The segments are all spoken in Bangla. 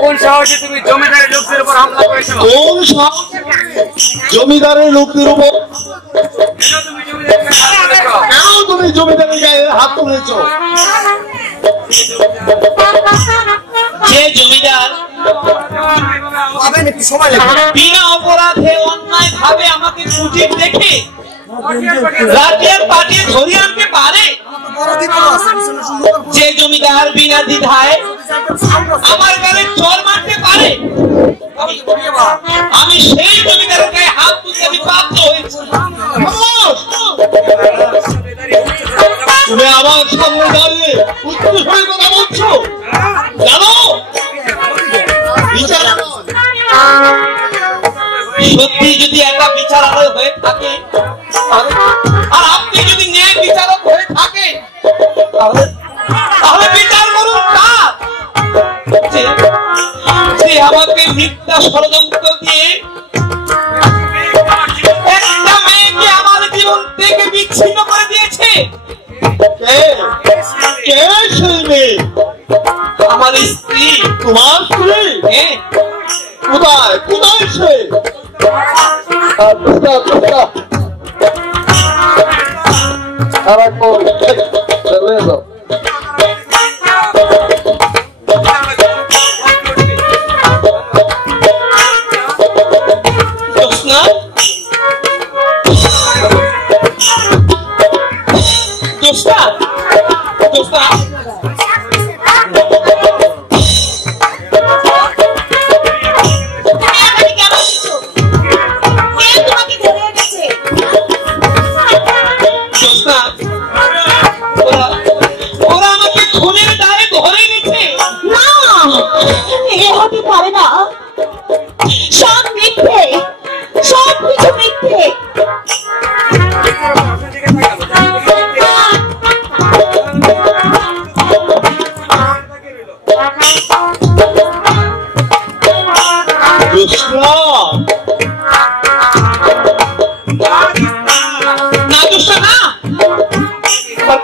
কোন সাহসে তুমি জমিদারের লোকদের উপর হামলা করেছো? কোন সাহসে জমিদারের লোকদের উপর? কেন তুমি জমিদারের গায়ে হাত তুলেছ? যে জমিদার বিনা অপরাধে অন্যায় ভাবে আমাকে কুটির দেখে রাতের পাটিয়ে ধরিয়ে আনতে পারে, যে জমিদার বিনা দ্বিধায় আমার গালে চর মারতে পারে, আমি সেই জমিদারের গায়ে হাত তুলতে আমি বাধ্য হয়েছি। তুমি আমার সামনে দাঁড়িয়ে উচ্চস্বরে কথা বলছো? জানো সত্যি যদি একটা বিচারালয় হয়ে থাকে আর আপনি যদি ন্যায় বিচারক হয়ে থাকেন তাহলে বিচার করুন কার? যে আমাকে মিথ্যা ষড়যন্ত্র দিয়ে একটা মেয়েকে আমার জীবন থেকে বিচ্ছিন্ন করে দিয়েছে। কে সেই মেয়ে? আমার স্ত্রী। তোমার স্ত্রী? কোথায় কোথায় সে?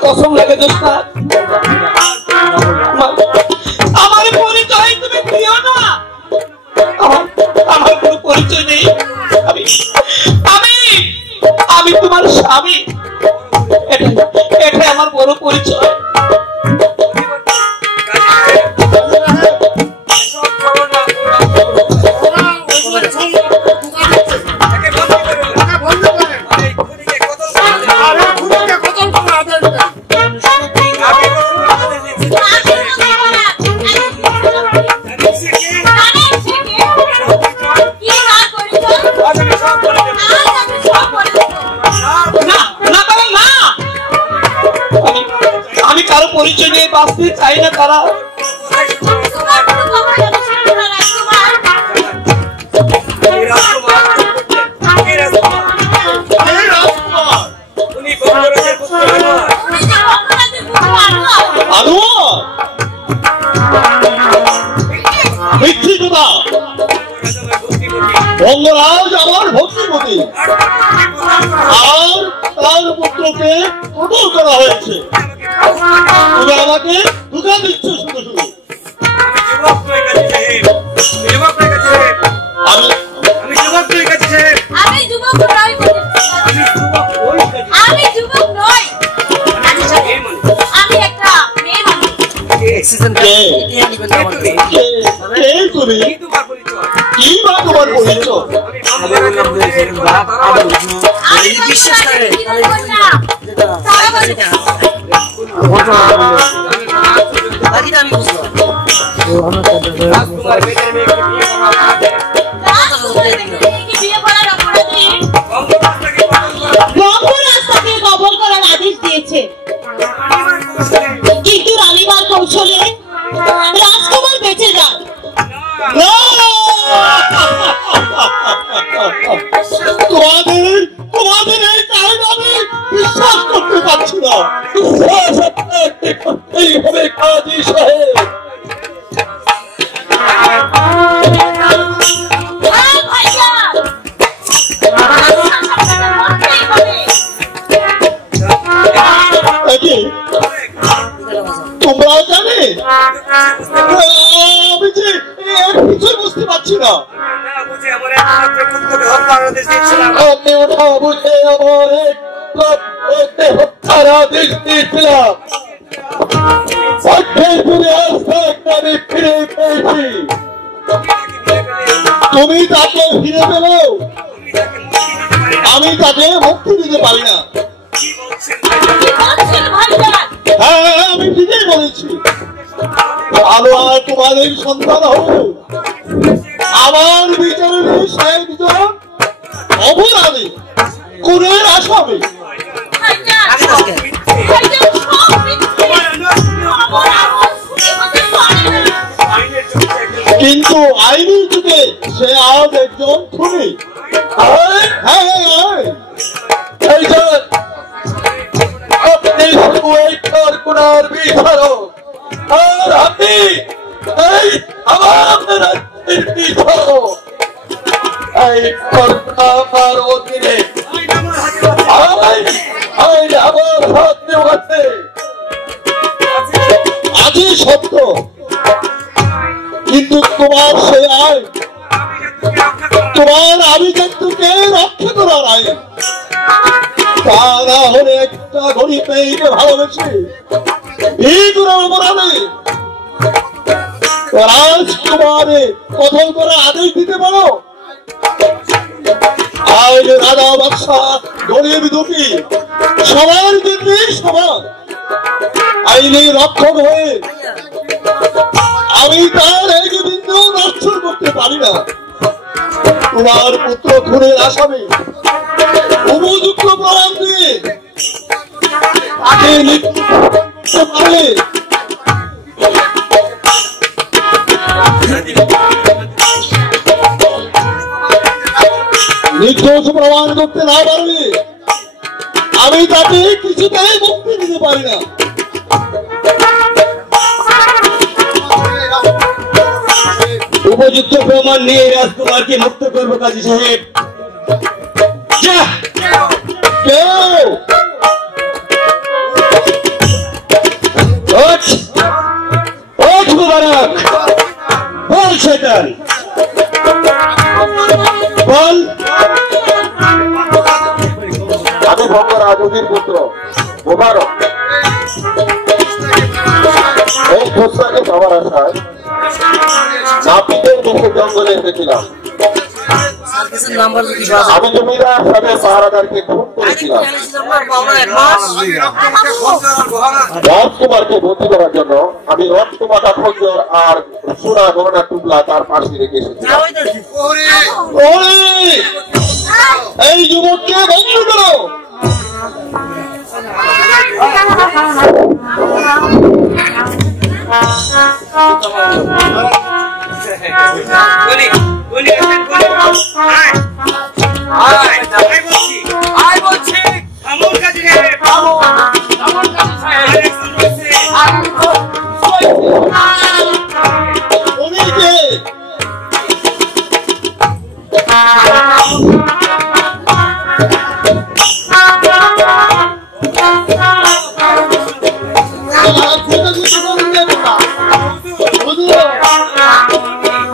কসম লাগে দোস্ত, আমার পরিচয় তুমি দিও না। আমার কোনো পরিচয় নেই। আমি তোমার স্বামী, এটা আমার বড় পরিচয়। পরিচয় নিয়ে বাঁচতে চাই না তারা। বঙ্গরাজ আমার ভক্তিপতি আর তার পুত্রকে কতল করা হয়েছে। তুমি আমাকে ধোঁকা দিচ্ছ শুধু শুধু। তোমার পরিচয় কবল করার আদেশ দিয়েছে, কিন্তু রানীমার কৌশলে রাজকুমার বেঁচে যান। তোমাদের এই কারণে আমি বিশ্বাস করতে পারছি না। এইভাবে কাজী সাহেব তোমরা জানে না। আমি ওটা বুঝে আমার হত্যার আদেশ দিয়েছিলাম। আমি ফিরে পেয়েছি। তুমি তাকে ফিরে পেলো, আমি তাকে মুক্তি দিতে পারি না। হ্যাঁ, আমি ঠিকই বলেছি। ভালো আর তোমাদের সন্তান হবে। আমার বিচারে সে একজন অপরাধী, খুনের আসামি। কিন্তু আইনের যুগে সে আজ একজন খুনি। আপনি শুধু এইটার গুণার বিচারক, আর আপনি আমার বিচারক। আমার অধীনে আমার হাত আছে। আজই সত্য, কিন্তু তোমার সে আইন, তোমার আভিজাত্যকে রক্ষা করার আইন। তা না হলে একটা ঘড়ি পেয়ে ভালোবেসে এই কোনো অপরাধে রাজকুমারে কথন করার আদেশ দিতে পারো? আইন রাজা বাদশাহ গরিব দুঃখী সবার জন্য সমান। আইনের রক্ষক হয়ে আমি তার এক বিন্দু নষ্ট করতে পারি না। তোমার পুত্র খুনের আসামি উপযুক্ত প্রমাণ দিয়ে তাকে মৃত্যু পারে। নির্দোষ প্রমাণ করতে না পারলে আমি তাকে কিছুতেই মুক্তি দিতে পারি না। উপযুক্ত প্রমাণ নিয়ে রাজকুমারকে মুক্ত করবো কাজী সাহেব। বল শয়তান, বল। আমি ভঙ্গরাজের পুত্র মোবারক। এই খোসরাকে পাওয়ার আশায় নাপিতের মুখে জঙ্গলে এসেছিলাম। আমি জমিদার সাথে পাহারাদারকে খুন করেছিলাম রাজকুমারকে বন্দী করার জন্য। আমি রথকুমাটা খঞ্জর আর সোনা গহনা টুকলা তার পাশে রেখে এসেছিলাম। এই যুবককে বন্দী করো।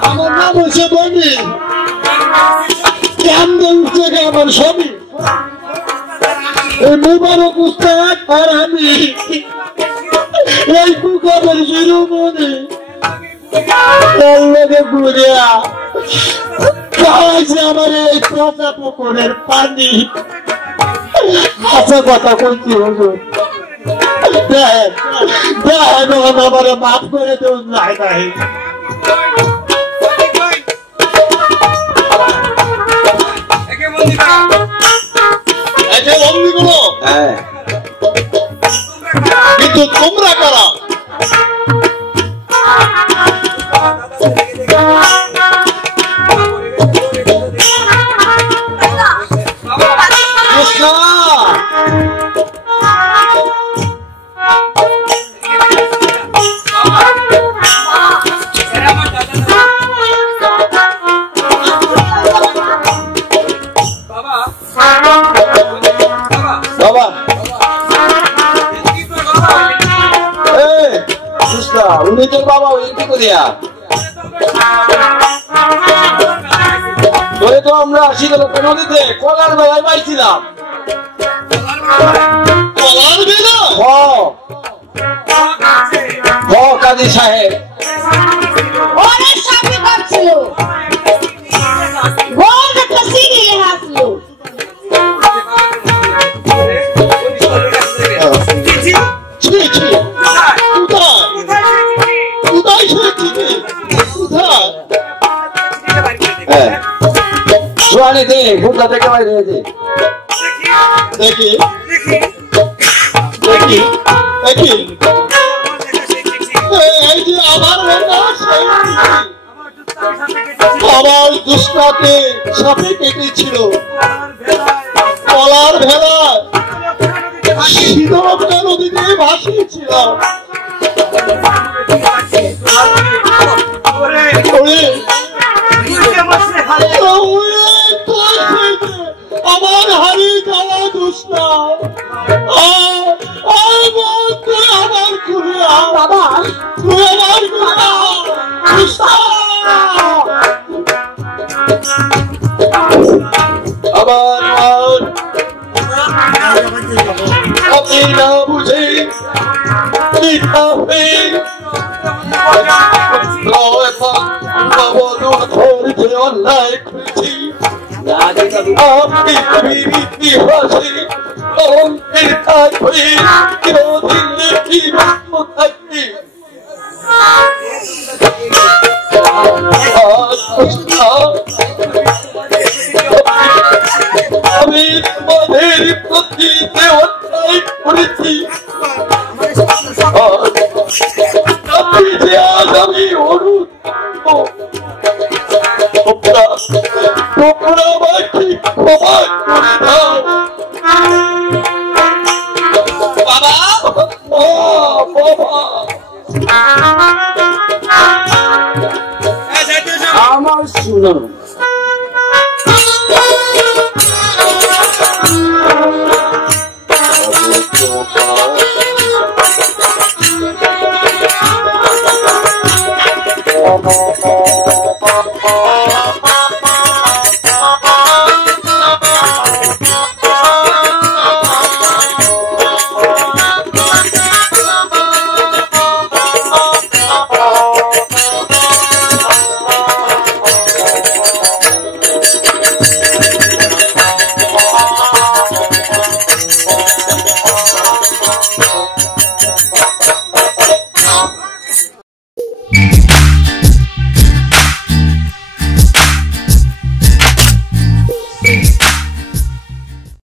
আমার নাম হচ্ছে বনি, আমার স্বামী মুবারক উস্তাদ, আর আমি এই কুকাবের শিরোমণি ঘুরিয়া আমার এই পচা পুকুরের পানি। আচ্ছা কথা কইছি হুজুর, আমার মাফ করে দেও। নাই নাই বন্দি গুলো, কিন্তু তোমরা কারা? বাবা ওই কি করিয়া তো আমরা আসি গেল নদীতে কলার বেলায় পাইছিলাম। কলার বেলা? কাজী সাহেব অনেক সামনে কাটছিল গোল একটা সিরিয়ে হাসলো দেখি এই যে আমার দুষ্টাকে সাপে কেটেছিল কলার ভেলা শীতলটা নদীতে ভাসিয়েছিলাম। আমার হারিয়ে যাওয়া দুষ্টা আমার ঘুরে বাবা আমার আবার আপনি না বুঝে অন্যায় করেছি আপনি ইতিহাসে অঙ্কের থাকবে চিরদিন কি থাকবে আমি তোমাদের প্রতি অন্যায় করেছি আপনি যে আজ আমি অনুরোধ তোমরা আমাকে ক্ষমা করে দাও বাবা। আমার শুনো